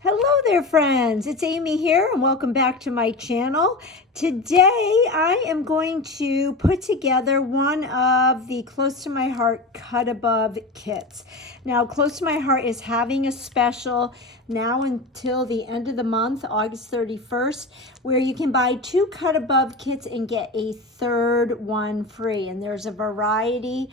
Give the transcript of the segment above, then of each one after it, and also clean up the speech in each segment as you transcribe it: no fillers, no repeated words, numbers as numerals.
Hello there, friends. It's Amy here, and welcome back to my channel. Today, I am going to put together one of the Close to My Heart Cut Above kits. Now, Close to My Heart is having a special now until the end of the month, August 31st, where you can buy 2 Cut Above kits and get a third one free. And there's a variety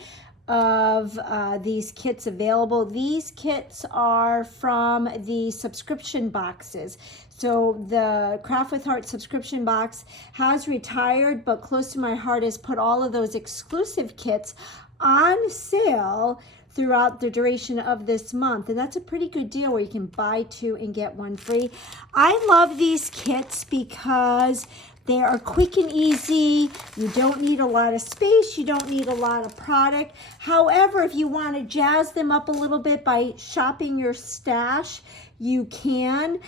of these kits available. These kits are from the subscription boxes. So the Craft with Heart subscription box has retired, but Close to My Heart has put all of those exclusive kits on sale throughout the duration of this month. And that's a pretty good deal where you can buy 2 and get 1 free. I love these kits because they are quick and easy. You don't need a lot of space. You don't need a lot of product. However, if you want to jazz them up a little bit by shopping your stash, you can.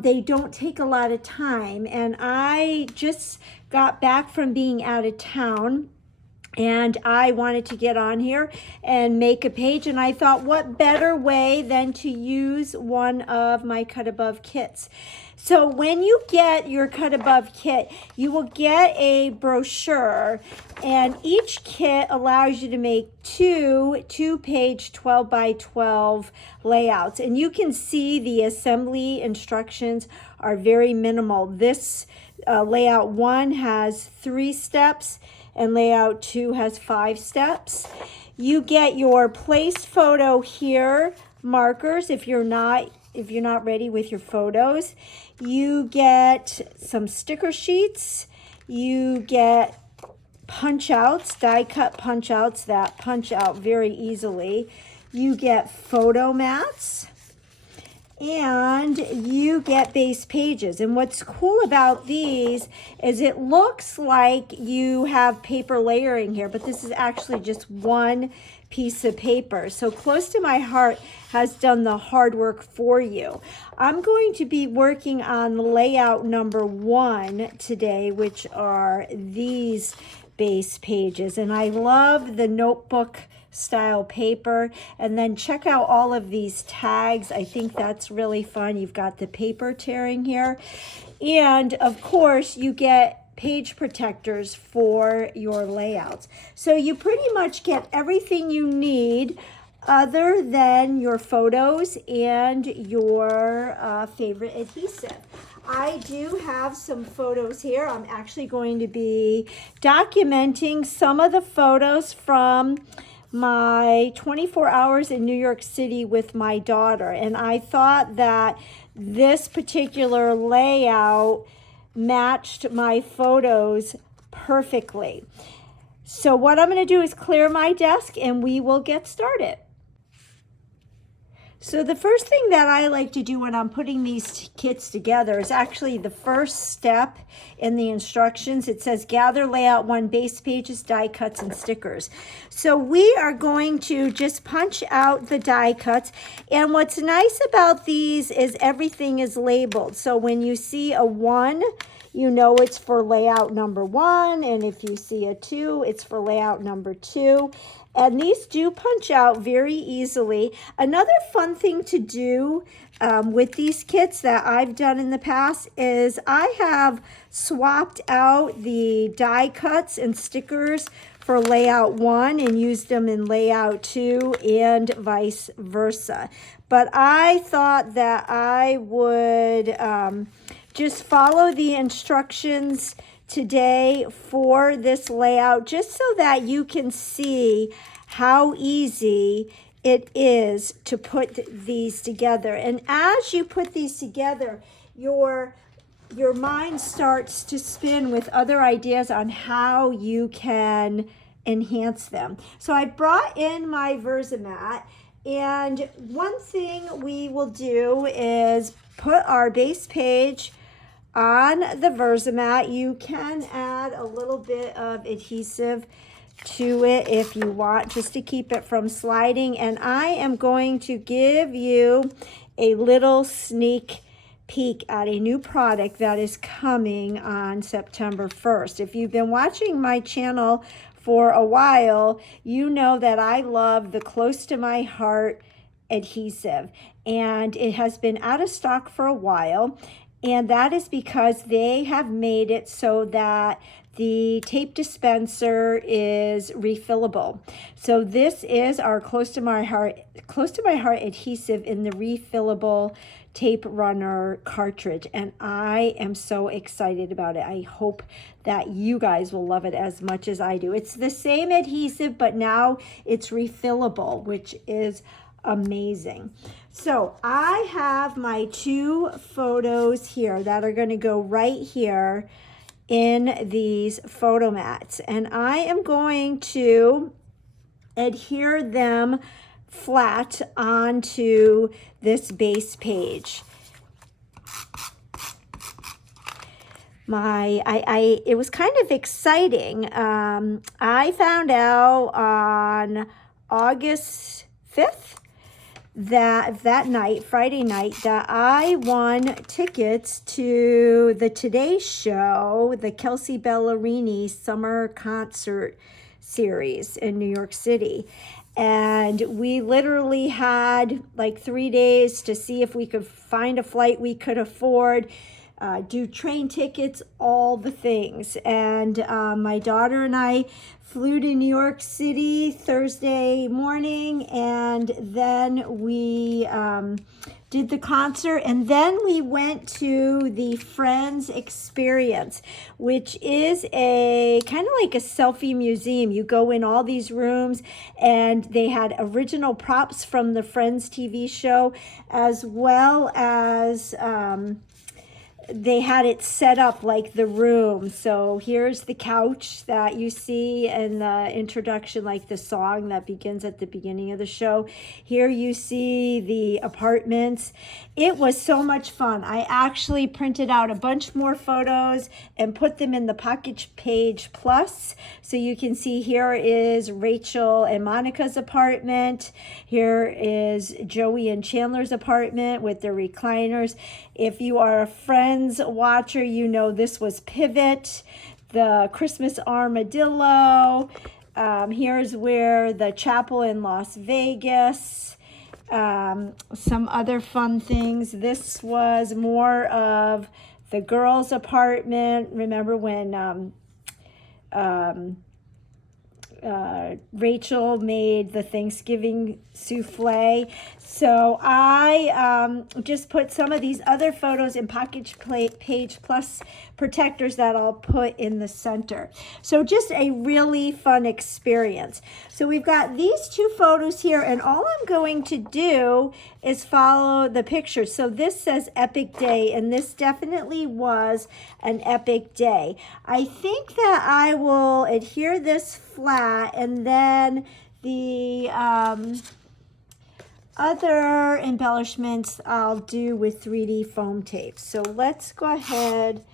They don't take a lot of time. And I just got back from being out of town, and I wanted to get on here and make a page, and I thought, what better way than to use one of my Cut Above kits. So when you get your Cut Above kit, you will get a brochure, and each kit allows you to make two-page 12 by 12 layouts. And you can see the assembly instructions are very minimal. This layout 1 has 3 steps, and layout 2 has 5 steps. You get your place photo here, markers if you're not ready with your photos. You get some sticker sheets. You get punch outs, die cut punch outs that punch out very easily. You get photo mats. And you get base pages. And what's cool about these is it looks like you have paper layering here, but this is actually just one piece of paper. So Close to My Heart has done the hard work for you. I'm going to be working on layout number 1 today, which are these base pages. And I love the notebook style paper. And then check out all of these tags. I think that's really fun. You've got the paper tearing here. And of course, you get page protectors for your layouts. So you pretty much get everything you need other than your photos and your favorite adhesive. I do have some photos here. I'm actually going to be documenting some of the photos from my 24 hours in New York City with my daughter. And I thought that this particular layout matched my photos perfectly. So what I'm going to do is clear my desk and we will get started. So the first thing that I like to do when I'm putting these kits together is actually the first step in the instructions. It says gather layout 1 base pages, die cuts, and stickers. So we are going to just punch out the die cuts. And what's nice about these is everything is labeled. So when you see a 1, you know it's for layout number 1. And if you see a 2, it's for layout number 2. And these do punch out very easily. Another fun thing to do with these kits that I've done in the past is I have swapped out the die cuts and stickers for layout 1 and used them in layout 2 and vice versa. But I thought that I would just follow the instructions today for this layout, just so that you can see how easy it is to put these together. And as you put these together, your mind starts to spin with other ideas on how you can enhance them. So I brought in my Versamat, and one thing we will do is put our base page on the Versamat. You can add a little bit of adhesive to it if you want, just to keep it from sliding. And I am going to give you a little sneak peek at a new product that is coming on September 1st. If you've been watching my channel for a while, you know that I love the Close to My Heart adhesive. and it has been out of stock for a while. And that is because they have made it so that the tape dispenser is refillable. So this is our Close to My Heart adhesive in the refillable tape runner cartridge, and I am so excited about it. I hope that you guys will love it as much as I do. It's the same adhesive, but now it's refillable, which is amazing. So I have my 2 photos here that are going to go right here in these photo mats, and I am going to adhere them flat onto this base page. It was kind of exciting. I found out on August 5th that night, Friday night, that I won tickets to the Today Show, the Kelsey Ballerini summer concert series in New York City. And we literally had like 3 days to see if we could find a flight we could afford, do train tickets, all the things. And my daughter and I flew to New York City Thursday morning, and then we did the concert, and then we went to the Friends Experience, which is a kind of like a selfie museum. You go in all these rooms, and they had original props from the Friends TV show, as well as they had it set up like the room. So here's the couch that you see in the introduction, like the song that begins at the beginning of the show. Here you see the apartments. It was so much fun. I actually printed out a bunch more photos and put them in the Pocket Page Plus. So you can see here is Rachel and Monica's apartment. Here is Joey and Chandler's apartment with their recliners. If you are a Friends watcher, you know this was Pivot, the Christmas Armadillo. Here's where the chapel in Las Vegas. Some other fun things. This was more of the girls' apartment. Remember when Rachel made the Thanksgiving souffle. So I just put some of these other photos in Pocket Page Plus protectors that I'll put in the center. So just a really fun experience. So we've got these 2 photos here, and all I'm going to do is follow the pictures. So this says epic day, and this definitely was an epic day. I think that I will adhere this flat, and then the other embellishments I'll do with 3D foam tape. So let's go ahead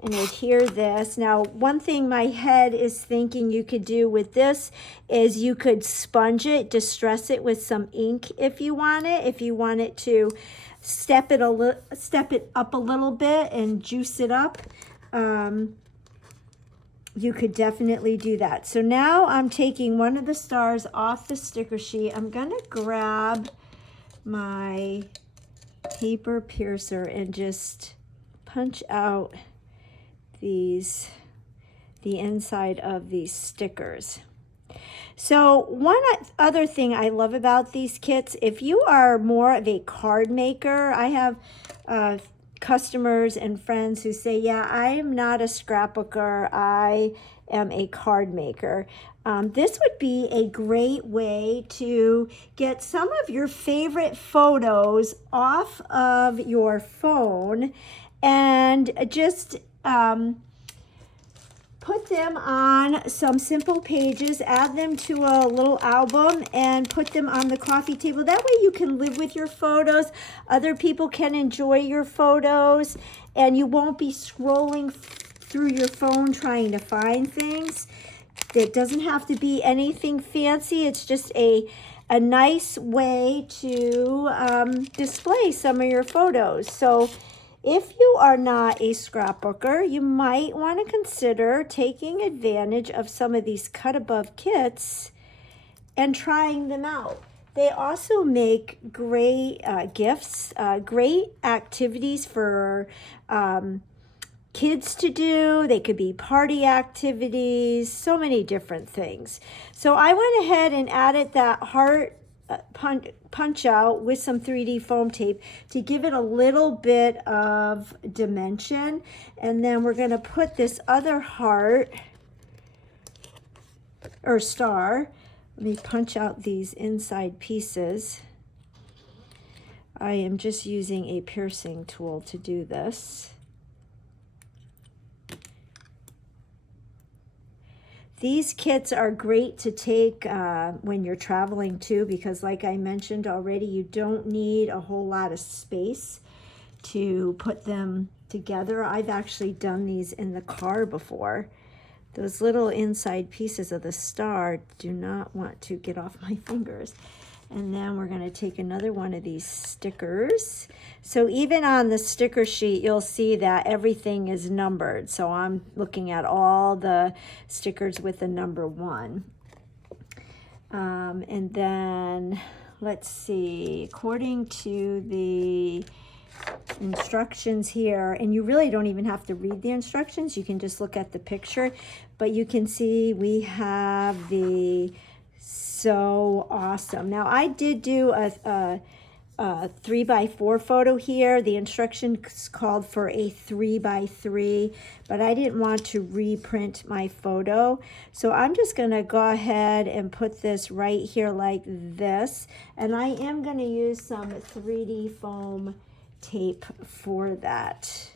and adhere this. Now, one thing my head is thinking you could do with this is you could sponge it, distress it with some ink if you want it. If you want it to step it up a little bit and juice it up, you could definitely do that. So now I'm taking one of the stars off the sticker sheet. I'm going to grab my paper piercer and just punch out the inside of these stickers. So one other thing I love about these kits, if you are more of a card maker, I have customers and friends who say, yeah, I am not a scrapbooker, I am a card maker. This would be a great way to get some of your favorite photos off of your phone and just put them on some simple pages, add them to a little album, and put them on the coffee table. That way you can live with your photos. Other people can enjoy your photos, and you won't be scrolling through your phone trying to find things. It doesn't have to be anything fancy. It's just a nice way to display some of your photos. So if you are not a scrapbooker, you might want to consider taking advantage of some of these cut above kits and trying them out. They also make great gifts, great activities for kids to do. They could be party activities, so many different things. So I went ahead and added that heart punch out with some 3D foam tape to give it a little bit of dimension. And then we're going to put this other heart or star. Let me punch out these inside pieces. I am just using a piercing tool to do this. These kits are great to take when you're traveling too, because like I mentioned already, you don't need a whole lot of space to put them together. I've actually done these in the car before. Those little inside pieces of the star do not want to get off my fingers. And then we're going to take another one of these stickers. So even on the sticker sheet, you'll see that everything is numbered. So I'm looking at all the stickers with the number 1. And then let's see, according to the instructions here, and you really don't even have to read the instructions, you can just look at the picture, but you can see we have the so awesome. Now I did do a 3x4 photo here. The instructions called for a 3x3, but I didn't want to reprint my photo. So I'm just gonna go ahead and put this right here like this. And I am gonna use some 3D foam tape for that.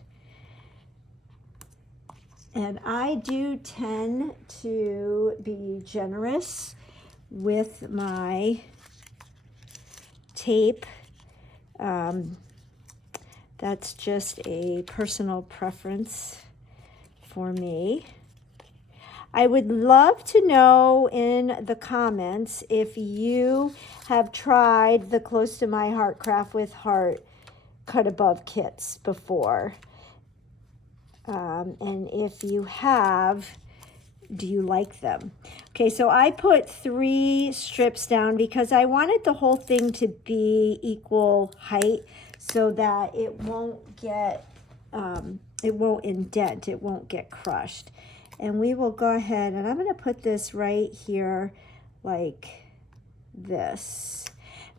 And I do tend to be generous with my tape. That's just a personal preference for me. I would love to know in the comments if you have tried the Close to My Heart Craft with Heart cut above kits before. And if you have, do you like them? Okay, so I put 3 strips down because I wanted the whole thing to be equal height so that it won't get, it won't indent, it won't get crushed. And we will go ahead and I'm going to put this right here like this.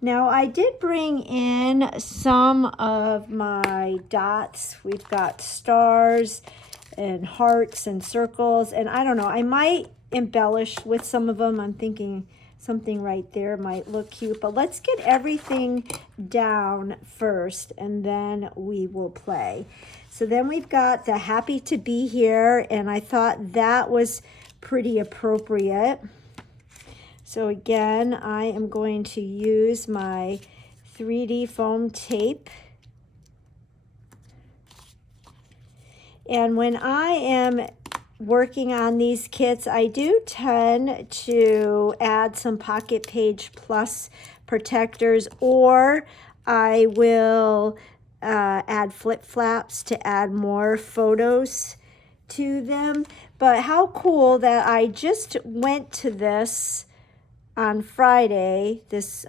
Now I did bring in some of my dots. We've got stars and hearts and circles, and I don't know, I might embellish with some of them. I'm thinking something right there might look cute, but let's get everything down first and then we will play. So then we've got the happy to be here, and I thought that was pretty appropriate. So again, I am going to use my 3D foam tape. And when I am working on these kits, I do tend to add some Pocket Page Plus protectors, or I will add flip flaps to add more photos to them. But how cool that I just went to this on Friday, this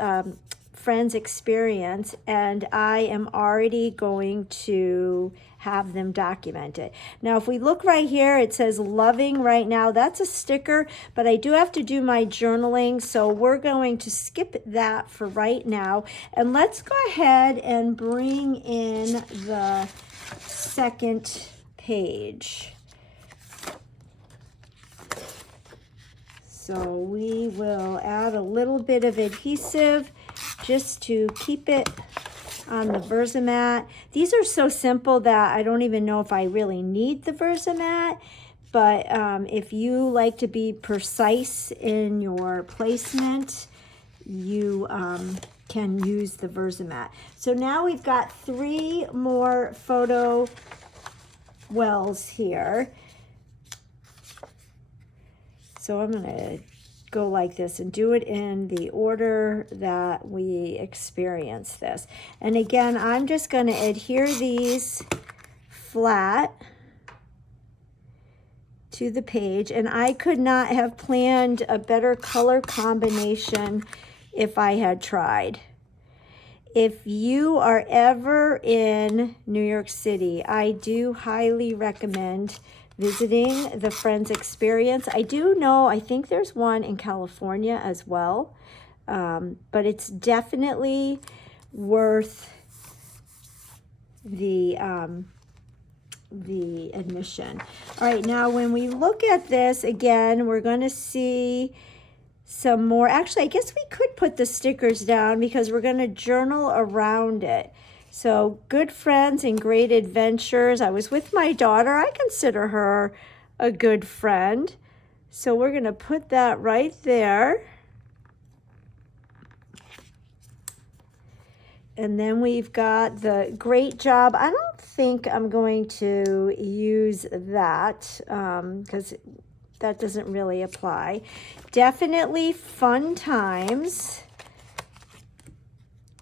Friends experience, and I am already going to have them documented. Now, if we look right here, it says loving right now. That's a sticker, but I do have to do my journaling, so we're going to skip that for right now. And let's go ahead and bring in the second page. So we will add a little bit of adhesive just to keep it on the Versamat. These are so simple that I don't even know if I really need the Versamat, but if you like to be precise in your placement, you can use the Versamat. So now we've got 3 more photo wells here. So I'm going to go like this and do it in the order that we experience this. And again, I'm just going to adhere these flat to the page, and I could not have planned a better color combination if I had tried. If you are ever in New York City, I do highly recommend visiting the Friends Experience. I do know, I think there's one in California as well, but it's definitely worth the admission. All right, now when we look at this again, we're going to see some more. Actually, I guess we could put the stickers down because we're going to journal around it. So, good friends and great adventures. I was with my daughter. I consider her a good friend. So we're going to put that right there. And then we've got the great job. I don't think I'm going to use that because that doesn't really apply. Definitely fun times.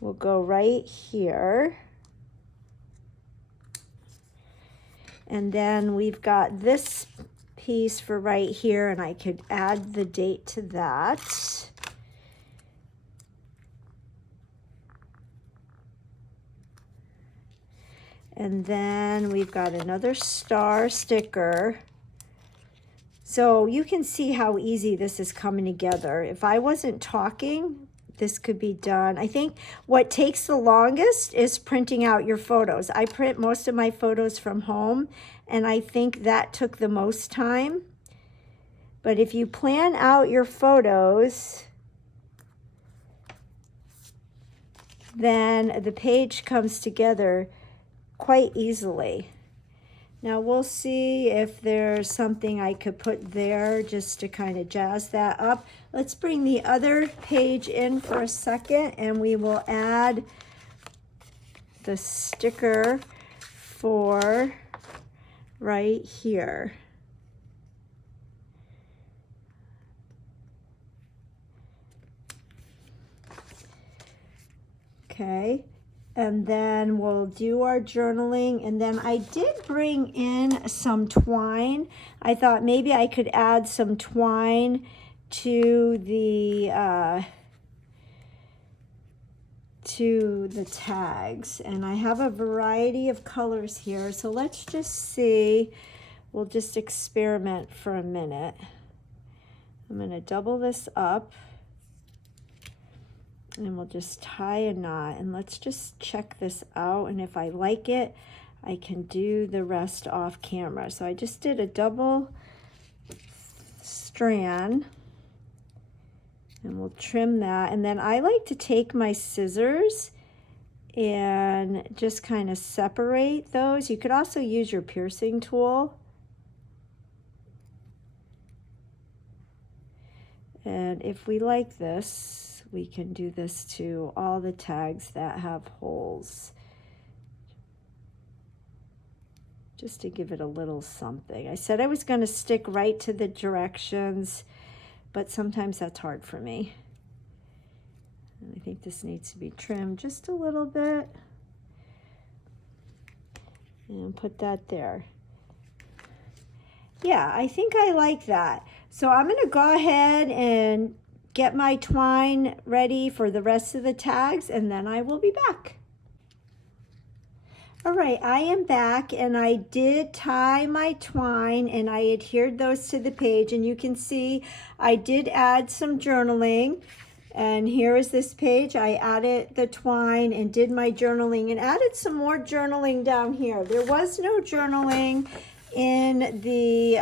We'll go right here. And then we've got this piece for right here, and I could add the date to that. And then we've got another star sticker. So you can see how easy this is coming together. If I wasn't talking, this could be done. I think what takes the longest is printing out your photos. I print most of my photos from home, and I think that took the most time. But if you plan out your photos, then the page comes together quite easily. Now we'll see if there's something I could put there just to kind of jazz that up. Let's bring the other page in for a second, and we will add the sticker for right here. Okay. And then we'll do our journaling. And then I did bring in some twine. I thought maybe I could add some twine to the tags. And I have a variety of colors here. So let's just see. We'll just experiment for a minute. I'm going to double this up. And we'll just tie a knot, and let's just check this out, and if I like it, I can do the rest off camera. So I just did a double strand, and we'll trim that. And then I like to take my scissors and just kind of separate those. You could also use your piercing tool. And if we like this, we can do this to all the tags that have holes, just to give it a little something. I said I was going to stick right to the directions, but sometimes that's hard for me. And I think this needs to be trimmed just a little bit. And put that there. Yeah, I think I like that. So I'm going to go ahead and get my twine ready for the rest of the tags, and then I will be back. All right, I am back, and I did tie my twine, and I adhered those to the page, and you can see I did add some journaling. And here is this page. I added the twine and did my journaling, and added some more journaling down here. There was no journaling in the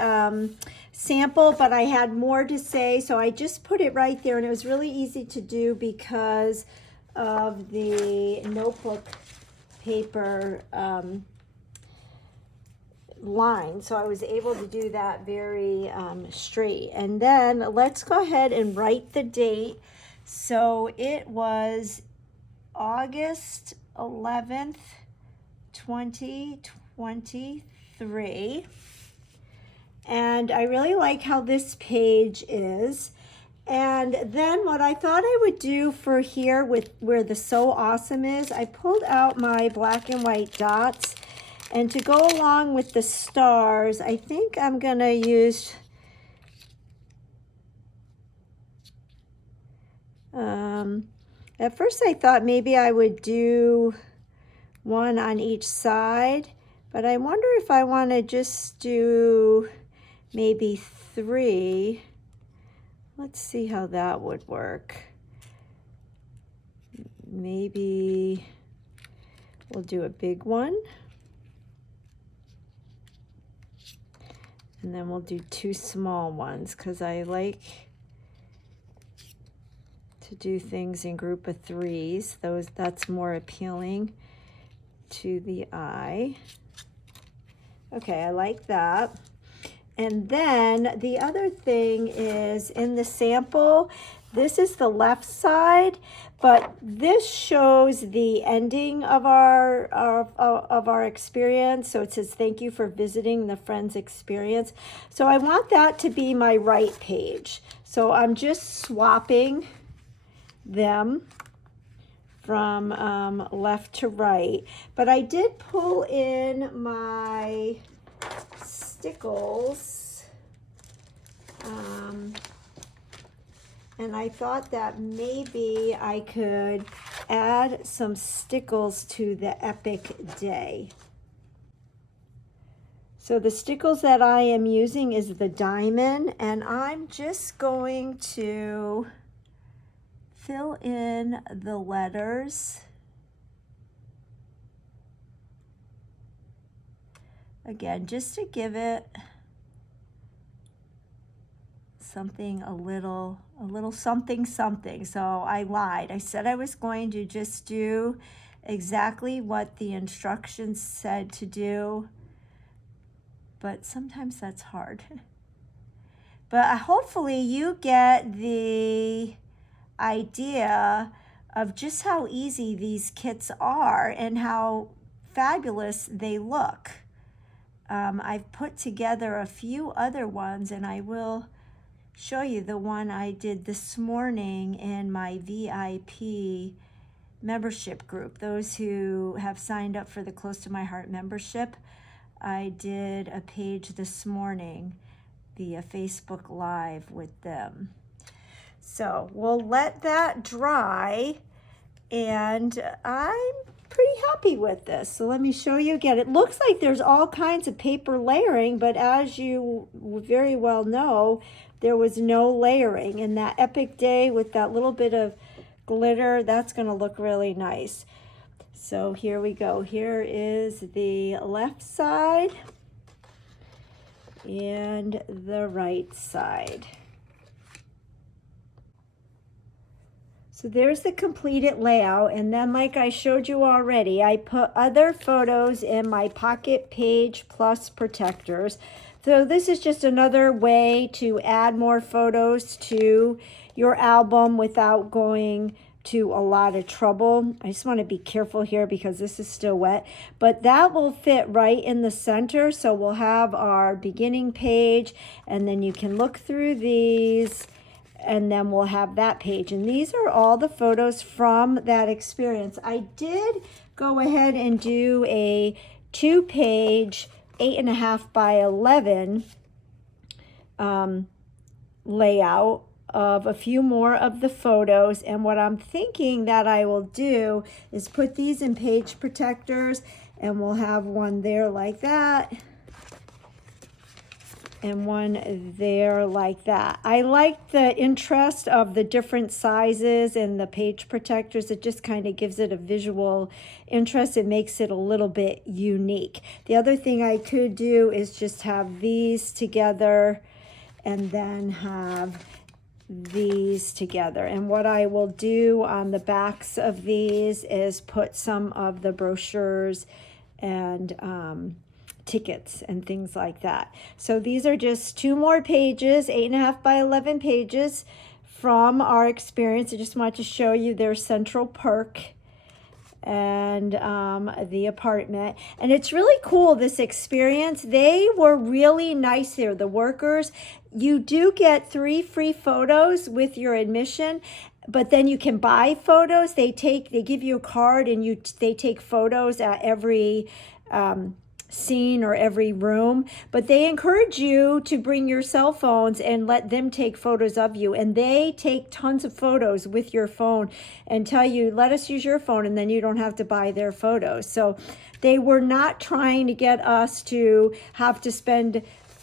sample, but I had more to say, so I just put it right there, and it was really easy to do because of the notebook paper line, so I was able to do that very straight. And then let's go ahead and write the date. So it was August 11th, 2023. And I really like how this page is. And then what I thought I would do for here with where the So Awesome is, I pulled out my black and white dots. And to go along with the stars, I think I'm going to use At first I thought maybe I would do one on each side, but I wonder if I want to just do maybe 3. Let's see how that would work. Maybe we'll do a big one. And then we'll do 2 small ones because I like to do things in group of 3s. That's more appealing to the eye. Okay, I like that. And then the other thing is in the sample, this is the left side, but this shows the ending of our experience. So it says, thank you for visiting the Friends experience. So I want that to be my right page. So I'm just swapping them from left to right. But I did pull in my stickles, and I thought that maybe I could add some stickles to the epic day. So the stickles that I am using is the diamond, and I'm just going to fill in the letters. Again, just to give it something a little something something. So I lied. I said I was going to just do exactly what the instructions said to do, but sometimes that's hard. But hopefully you get the idea of just how easy these kits are and how fabulous they look. I've put together a few other ones, and I will show you the one I did this morning in my VIP membership group. Those who have signed up for the Close to My Heart membership, I did a page this morning via Facebook Live with them. So we'll let that dry, and I'm pretty happy with this. So let me show you again. It looks like there's all kinds of paper layering, but as you very well know, there was no layering. And that epic day with that little bit of glitter, that's going to look really nice. So here we go. Here is the left side and the right side. So there's the completed layout, and then like I showed you already, I put other photos in my Pocket Page Plus protectors. So this is just another way to add more photos to your album without going to a lot of trouble. I just want to be careful here because this is still wet, but that will fit right in the center. So we'll have our beginning page, and then you can look through these, and then we'll have that page. And these are all the photos from that experience. I did go ahead and do a 2-page 8.5 by 11 layout of a few more of the photos. And what I'm thinking that I will do is put these in page protectors, and we'll have one there like that, and one there like that. I like the interest of the different sizes and the page protectors. It just kind of gives it a visual interest. It makes it a little bit unique. The other thing I could do is just have these together and then have these together. And what I will do on the backs of these is put some of the brochures and tickets and things like that. So these are just 2 more pages, 8.5 by 11 pages from our experience. I just wanted to show you their Central Perk and the apartment. And it's really cool, this experience. They were really nice here, the workers. You do get 3 free photos with your admission, but then you can buy photos. They give you a card, and they take photos at every scene or every room, but they encourage you to bring your cell phones and let them take photos of you. And they take tons of photos with your phone and tell you, let us use your phone, and then you don't have to buy their photos. So they were not trying to get us to have to spend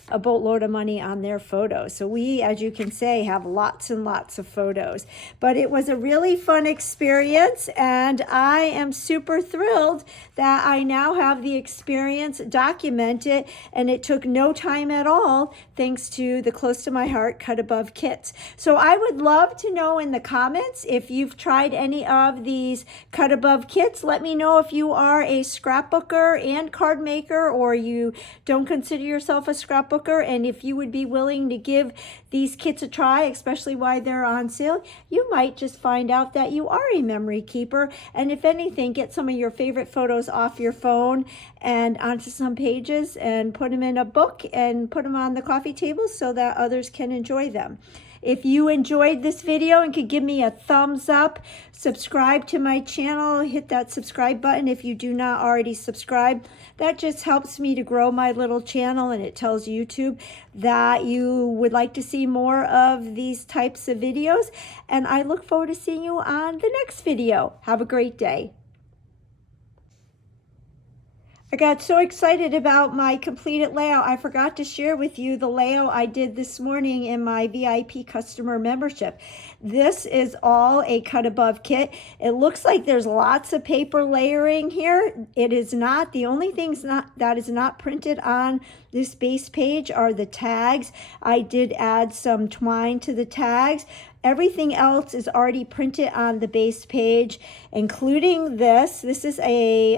a boatload of money on their photos. So we, as you can say, have lots and lots of photos. But it was a really fun experience, and I am super thrilled that I now have the experience documented, and it took no time at all thanks to the Close to My Heart Cut Above kits. So I would love to know in the comments if you've tried any of these Cut Above kits. Let me know if you are a scrapbooker and card maker, or you don't consider yourself a scrapbooker, and if you would be willing to give these kits a try, especially while they're on sale. You might just find out that you are a memory keeper, and if anything, get some of your favorite photos off your phone and onto some pages and put them in a book and put them on the coffee table so that others can enjoy them. If you enjoyed this video and could give me a thumbs up, subscribe to my channel, hit that subscribe button if you do not already subscribe. That just helps me to grow my little channel, and it tells YouTube that you would like to see more of these types of videos. And I look forward to seeing you on the next video. Have a great day. I got so excited about my completed layout, I forgot to share with you the layout I did this morning in my VIP customer membership. This is all a cut above kit. It looks like there's lots of paper layering here. It is not. The only things that is not printed on this base page are the tags. I did add some twine to the tags. Everything else is already printed on the base page, including this. This is a,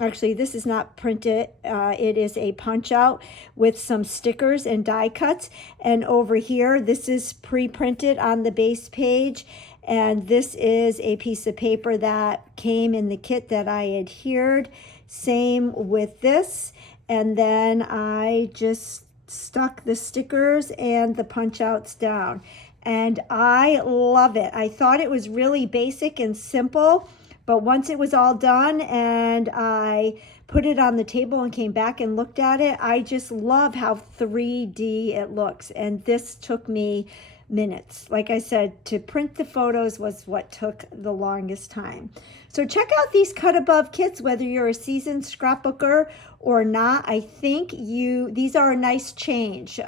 actually this is not printed. It is a punch out with some stickers and die cuts. And over here, this is pre-printed on the base page. And this is a piece of paper that came in the kit that I adhered. Same with this. And then I just stuck the stickers and the punch outs down. And I love it. I thought it was really basic and simple, but once it was all done and I put it on the table and came back and looked at it, I just love how 3D it looks. And this took me minutes. Like I said, to print the photos was what took the longest time. So check out these cut above kits, whether you're a seasoned scrapbooker or not. I think these are a nice change.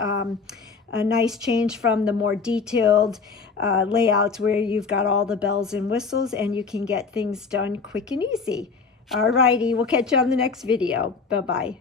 A nice change from the more detailed layouts where you've got all the bells and whistles and you can get things done quick and easy. All righty, we'll catch you on the next video. Bye-bye.